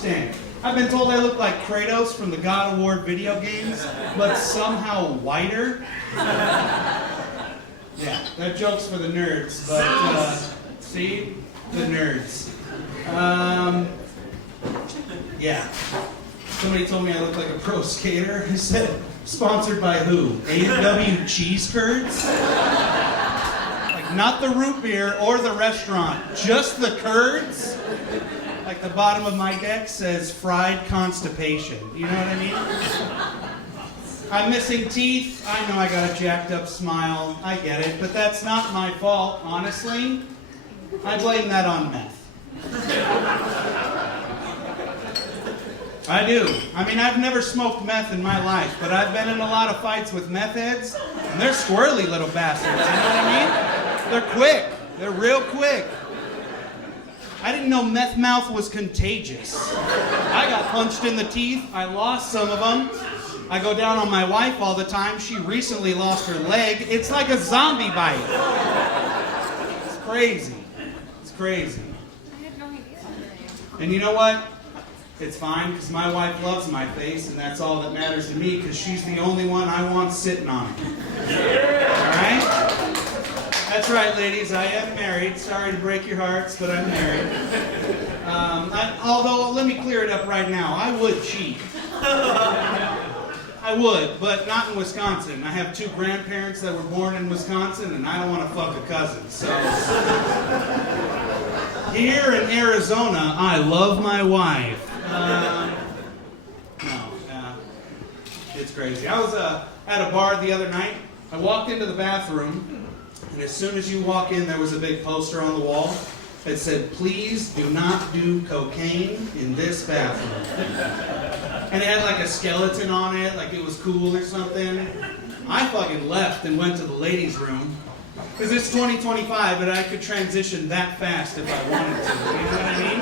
understand. I've been told I look like Kratos from the God of War video games, but somehow whiter. Yeah, that joke's for the nerds, but see? The nerds. Yeah. Somebody told me I look like a pro skater. He said, sponsored by who? A&W cheese curds? Like, not the root beer or the restaurant, just the curds? Like the bottom of my deck says fried constipation. You know what I mean? I'm missing teeth. I know I got a jacked up smile. I get it, but that's not my fault, honestly. I blame that on meth. I do. I mean, I've never smoked meth in my life, but I've been in a lot of fights with meth heads, and they're squirrely little bastards, you know what I mean? They're quick. They're real quick. I didn't know meth mouth was contagious. I got punched in the teeth. I lost some of them. I go down on my wife all the time. She recently lost her leg. It's like a zombie bite. It's crazy. It's crazy. I had no idea. And you know what? It's fine, because my wife loves my face, and that's all that matters to me, because she's the only one I want sitting on it. Alright? That's right, ladies, I am married. Sorry to break your hearts, but I'm married. Although, let me clear it up right now. I would cheat. I would, but not in Wisconsin. I have 2 grandparents that were born in Wisconsin, and I don't want to fuck a cousin, so... Here in Arizona, I love my wife. It's crazy. I was at a bar the other night. I walked into the bathroom, and as soon as you walk in, there was a big poster on the wall that said, "Please do not do cocaine in this bathroom." And it had like a skeleton on it, like it was cool or something. I fucking left and went to the ladies' room. Because it's 2025 and I could transition that fast if I wanted to, you know what I mean?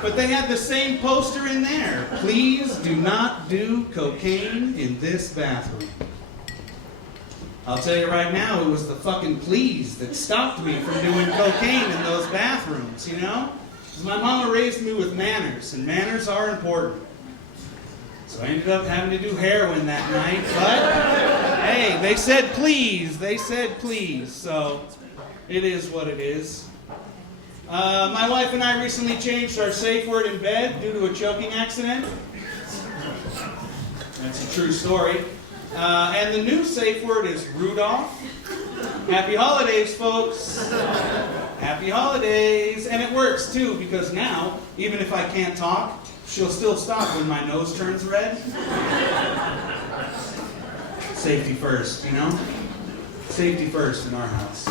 But they had the same poster in there. Please do not do cocaine in this bathroom. I'll tell you right now, it was the fucking please that stopped me from doing cocaine in those bathrooms, you know? Because my mama raised me with manners, and manners are important. So I ended up having to do heroin that night, but hey, they said please, so it is what it is. My wife and I recently changed our safe word in bed due to a choking accident. That's a true story. And the new safe word is Rudolph. Happy holidays, folks. Happy holidays. And it works too, because now, even if I can't talk, she'll still stop when my nose turns red. Safety first, you know? Safety first in our house.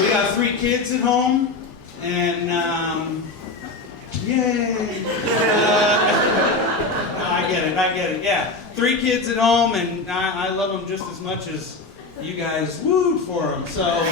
We got 3 kids at home, and yay! I get it, yeah. 3 kids at home, and I love them just as much as you guys wooed for them. So,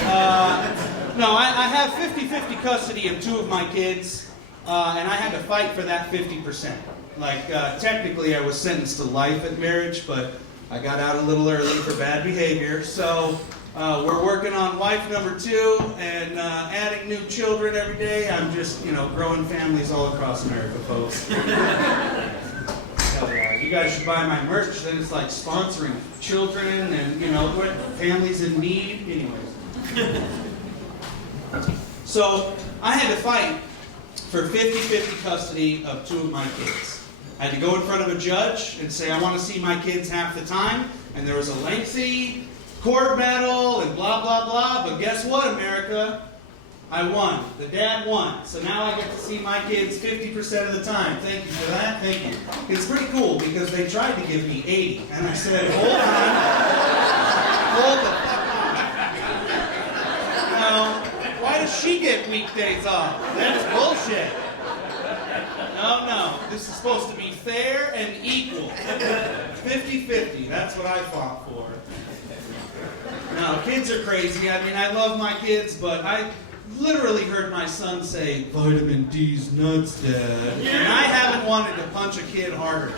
no, I have 50-50 custody of 2 of my kids. And I had to fight for that 50%. Like, technically I was sentenced to life at marriage, but I got out a little early for bad behavior. So, we're working on wife number 2 and adding new children every day. I'm just, growing families all across America, folks. Hell yeah. You guys should buy my merch. Then it's like sponsoring children and, families in need. Anyways. So, I had to fight for 50-50 custody of 2 of my kids. I had to go in front of a judge and say, I want to see my kids half the time. And there was a lengthy court battle and blah, blah, blah. But guess what, America? I won. The dad won. So now I get to see my kids 50% of the time. Thank you for that. Thank you. It's pretty cool because they tried to give me 80. And I said, hold on. Hold the fuck on. Now, why does she get weekdays off? That's bullshit. No. This is supposed to be fair and equal. 50-50. That's what I fought for. No, kids are crazy. I mean, I love my kids, but I literally heard my son say, "Vitamin D's nuts, Dad." And I haven't wanted to punch a kid harder.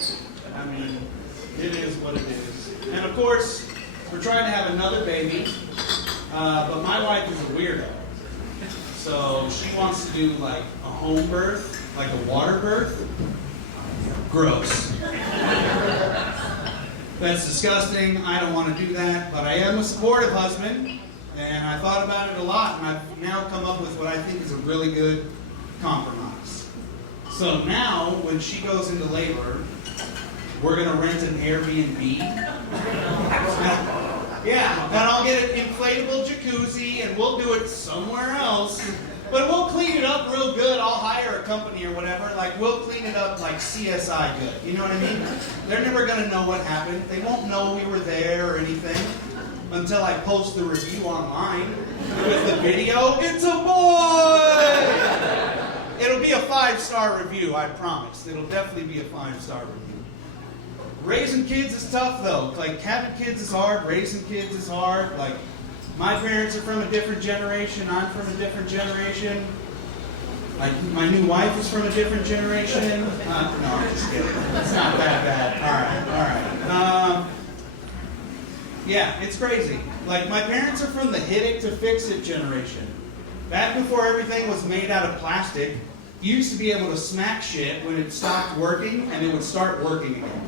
So, I mean, it is what it is. And of course, we're trying to have another baby. But my wife is a weirdo. So she wants to do like a home birth, like a water birth. Gross. That's disgusting. I don't want to do that, but I am a supportive husband, and I thought about it a lot, and I've now come up with what I think is a really good compromise. So now, when she goes into labor, we're going to rent an Airbnb. Yeah, and I'll get an inflatable jacuzzi, and we'll do it somewhere else. But we'll clean it up real good. I'll hire a company or whatever. Like, we'll clean it up like CSI good. You know what I mean? They're never going to know what happened. They won't know we were there or anything until I post the review online with the video. It's a boy! It'll be a 5-star review, I promise. It'll definitely be a 5-star review. Raising kids is tough, though. Like, having kids is hard. Raising kids is hard. Like, my parents are from a different generation. I'm from a different generation. Like, my new wife is from a different generation. No, I'm just kidding. It's not that bad. All right. Yeah, it's crazy. Like, my parents are from the hit-it-to-fix-it generation. Back before everything was made out of plastic, you used to be able to smack shit when it stopped working, and it would start working again.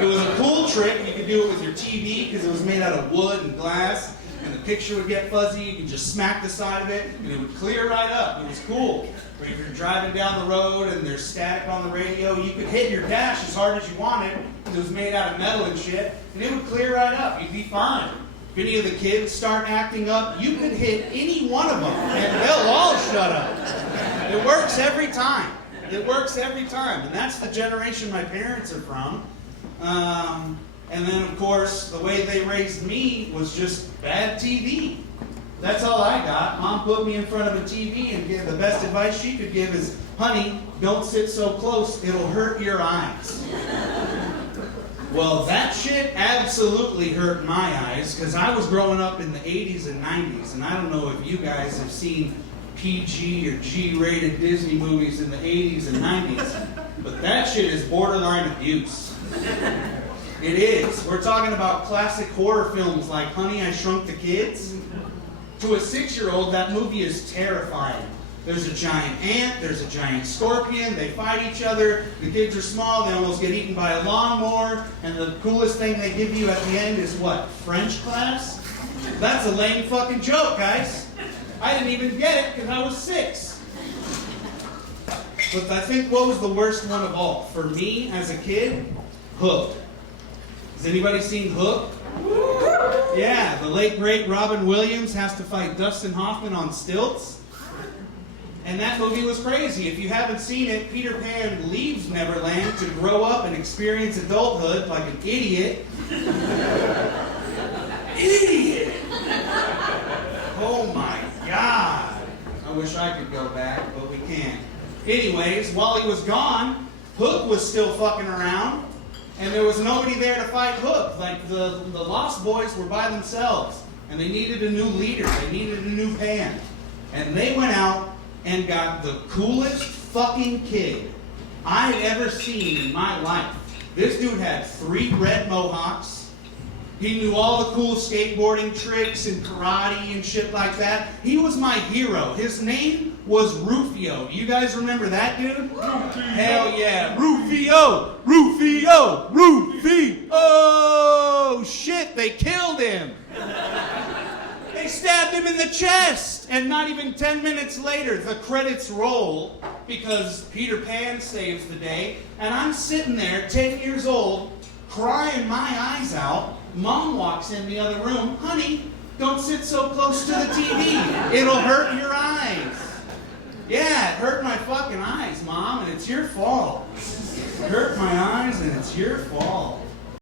It was a cool trick. You could do it with your TV because it was made out of wood and glass, and the picture would get fuzzy. You could just smack the side of it, and it would clear right up. It was cool. Or if you're driving down the road and there's static on the radio, you could hit your dash as hard as you wanted because it was made out of metal and shit, and it would clear right up. You'd be fine. If any of the kids start acting up, you could hit any one of them, and they'll all shut up. It works every time. It works every time. And that's the generation my parents are from. And then, of course, the way they raised me was just bad TV. That's all I got. Mom put me in front of a TV and gave the best advice she could give is, honey, don't sit so close. It'll hurt your eyes. Well, that shit absolutely hurt my eyes because I was growing up in the 80s and 90s. And I don't know if you guys have seen PG or G-rated Disney movies in the 80s and 90s, but that shit is borderline abuse. It is. We're talking about classic horror films like Honey, I Shrunk the Kids. To a 6-year-old, that movie is terrifying. There's a giant ant, there's a giant scorpion, they fight each other, the kids are small, they almost get eaten by a lawnmower, and the coolest thing they give you at the end is what? French class? That's a lame fucking joke, guys. I didn't even get it because I was 6. But I think what was the worst one of all? For me, as a kid, Hook. Has anybody seen Hook? Yeah, the late, great Robin Williams has to fight Dustin Hoffman on stilts. And that movie was crazy. If you haven't seen it, Peter Pan leaves Neverland to grow up and experience adulthood like an idiot. Idiot! Oh my God. I wish I could go back, but we can't. Anyways, while he was gone, Hook was still fucking around, and there was nobody there to fight Hook. Like, the Lost Boys were by themselves, and they needed a new leader. They needed a new band. And they went out and got the coolest fucking kid I had ever seen in my life. This dude had 3 red mohawks. He knew all the cool skateboarding tricks and karate and shit like that. He was my hero. His name was Rufio. Do you guys remember that dude? Hell yeah. Rufio! Rufio! Rufio! Oh, shit, they killed him. They stabbed him in the chest. And not even 10 minutes later, the credits roll because Peter Pan saves the day. And I'm sitting there, 10 years old, crying my eyes out. Mom walks in the other room. Honey, don't sit so close to the TV. It'll hurt your eyes. Yeah, it hurt my fucking eyes, Mom, and it's your fault. It hurt my eyes, and it's your fault.